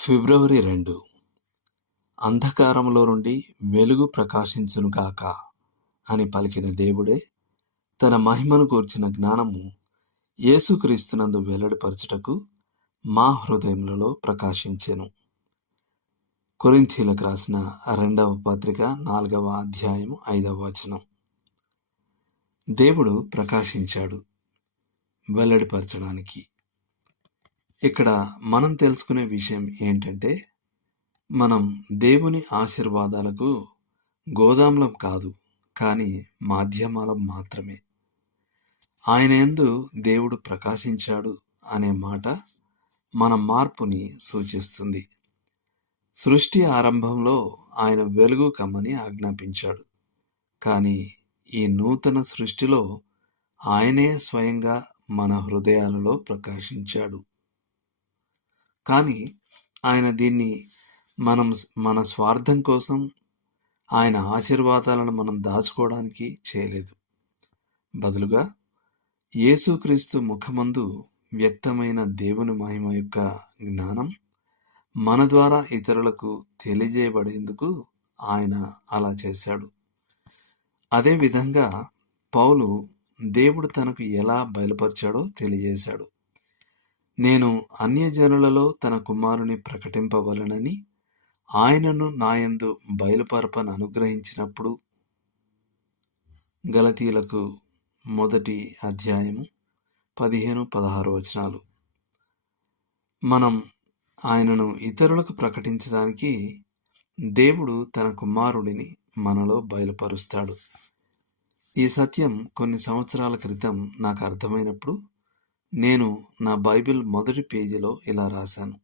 ఫిబ్రవరి 2. అంధకారములో నుండి వెలుగు ప్రకాశించునుగాక అని పలికిన దేవుడే తన మహిమను గూర్చిన జ్ఞానము యేసుక్రీస్తునందు వెల్లడిపరచుటకు మా హృదయములలో ప్రకాశించెను. కొరింథీయులకు రాసిన 2వ పత్రిక 4వ అధ్యాయము 5వ వచనం. దేవుడు ప్రకాశించాడు వెల్లడిపరచడానికి. ఇక్కడ మనం తెలుసుకునే విషయం ఏంటంటే, మనం దేవుని ఆశీర్వాదాలకు గోదాములం కాదు, కానీ మాధ్యమాలం మాత్రమే. ఆయన యందు దేవుడు ప్రకాశించాడు అనే మాట మన మార్పుని సూచిస్తుంది. సృష్టి ఆరంభంలో ఆయన వెలుగు కమ్మని ఆజ్ఞాపించాడు. కానీ ఈ నూతన సృష్టిలో ఆయనే స్వయంగా మన హృదయాలలో ప్రకాశించాడు. కానీ ఆయన దీన్ని మన స్వార్థం కోసం, ఆయన ఆశీర్వాదాలను మనం దాచుకోవడానికి చేయలేదు. బదులుగా యేసుక్రీస్తు ముఖమందు వ్యక్తమైన దేవుని మహిమ యొక్క జ్ఞానం మన ద్వారా ఇతరులకు తెలియజేయబడేందుకు ఆయన అలా చేశాడు. అదేవిధంగా పౌలు దేవుడు తనకు ఎలా బయలుపరిచాడో తెలియజేశాడు. నేను అన్యజనులలో తన కుమారుని ప్రకటింపవలెనని ఆయనను నాయందు బయలుపరపను అనుగ్రహించినప్పుడు. గలతీయులకు 1వ అధ్యాయము 15-16 వచనాలు. మనం ఆయనను ఇతరులకు ప్రకటించడానికి దేవుడు తన కుమారుడిని మనలో బయలుపరుస్తాడు. ఈ సత్యం కొన్ని సంవత్సరాల క్రితం నాకు అర్థమైనప్పుడు నేను నా బైబిల్ మొదటి పేజీలో ఇలా రాశాను: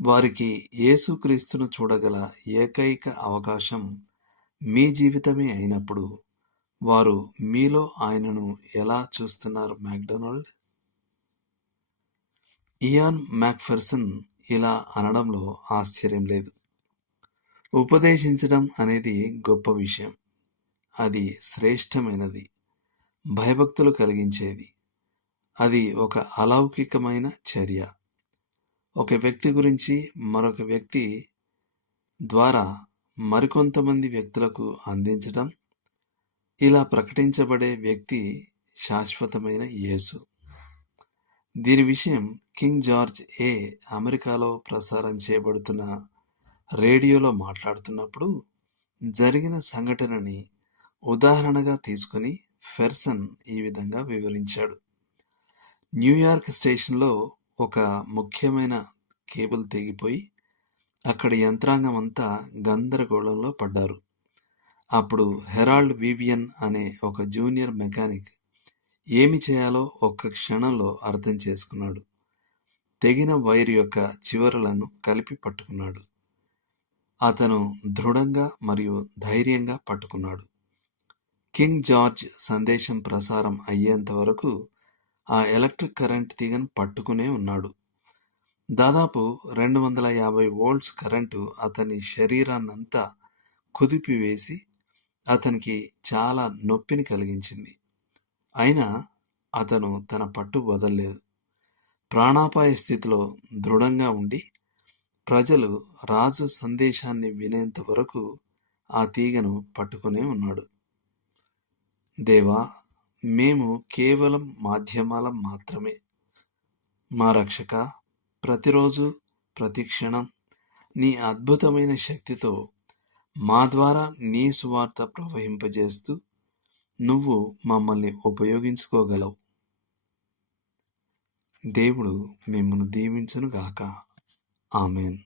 వారికి యేసుక్రీస్తును చూడగల ఏకైక అవకాశం మీ జీవితమే అయినప్పుడు వారు మీలో ఆయనను ఎలా చూస్తున్నారు? మ్యాక్డొనాల్డ్. ఇయాన్ మ్యాక్ఫెర్సన్ ఇలా అనడంలో ఆశ్చర్యం లేదు. ఉపదేశించడం అనేది గొప్ప విషయం. అది శ్రేష్టమైనది, భయభక్తులు కలిగించేది. అది ఒక అలౌకికమైన చర్య. ఒక వ్యక్తి గురించి మరొక వ్యక్తి ద్వారా మరికొంతమంది వ్యక్తులకు అందించడం. ఇలా ప్రకటించబడే వ్యక్తి శాశ్వతమైన యేసు. దీని విషయం కింగ్ జార్జ్ అమెరికాలో ప్రసారం చేయబడుతున్న రేడియోలో మాట్లాడుతున్నప్పుడు జరిగిన సంఘటనని ఉదాహరణగా తీసుకుని ఫెర్సన్ ఈ విధంగా వివరించాడు: న్యూయార్క్ స్టేషన్లో ఒక ముఖ్యమైన కేబుల్ తెగిపోయి అక్కడి యంత్రాంగం అంతా గందరగోళంలో పడ్డారు. అప్పుడు హెరాల్డ్ వివియన్ అనే ఒక జూనియర్ మెకానిక్ ఏమి చేయాలో ఒక్క క్షణంలో అర్థం చేసుకున్నాడు. తెగిన వైర్ యొక్క చివరలను కలిపి పట్టుకున్నాడు. అతను దృఢంగా మరియు ధైర్యంగా పట్టుకున్నాడు. కింగ్ జార్జ్ సందేశం ప్రసారం అయ్యేంత వరకు ఆ ఎలక్ట్రిక్ కరెంట్ తీగను పట్టుకునే ఉన్నాడు. దాదాపు 250 వోల్ట్స్ కరెంటు అతని శరీరాన్నంతా కుదిపివేసి అతనికి చాలా నొప్పిని కలిగించింది. అయినా అతను తన పట్టు వదల్లేదు. ప్రాణాపాయ స్థితిలో దృఢంగా ఉండి ప్రజలు రాజు సందేశాన్ని వినేంత వరకు ఆ తీగను పట్టుకునే ఉన్నాడు. దేవా, మేము కేవలం మాధ్యమాలం మాత్రమే. మా రక్షక, ప్రతిరోజు ప్రతిక్షణం నీ అద్భుతమైన శక్తితో మా ద్వారా నీ సువార్త ప్రవహింపజేస్తూ నువ్వు మమ్మల్ని ఉపయోగించుకోగలవు. దేవుడు మిమ్మల్ని దీవించునుగాక. ఆమేన్.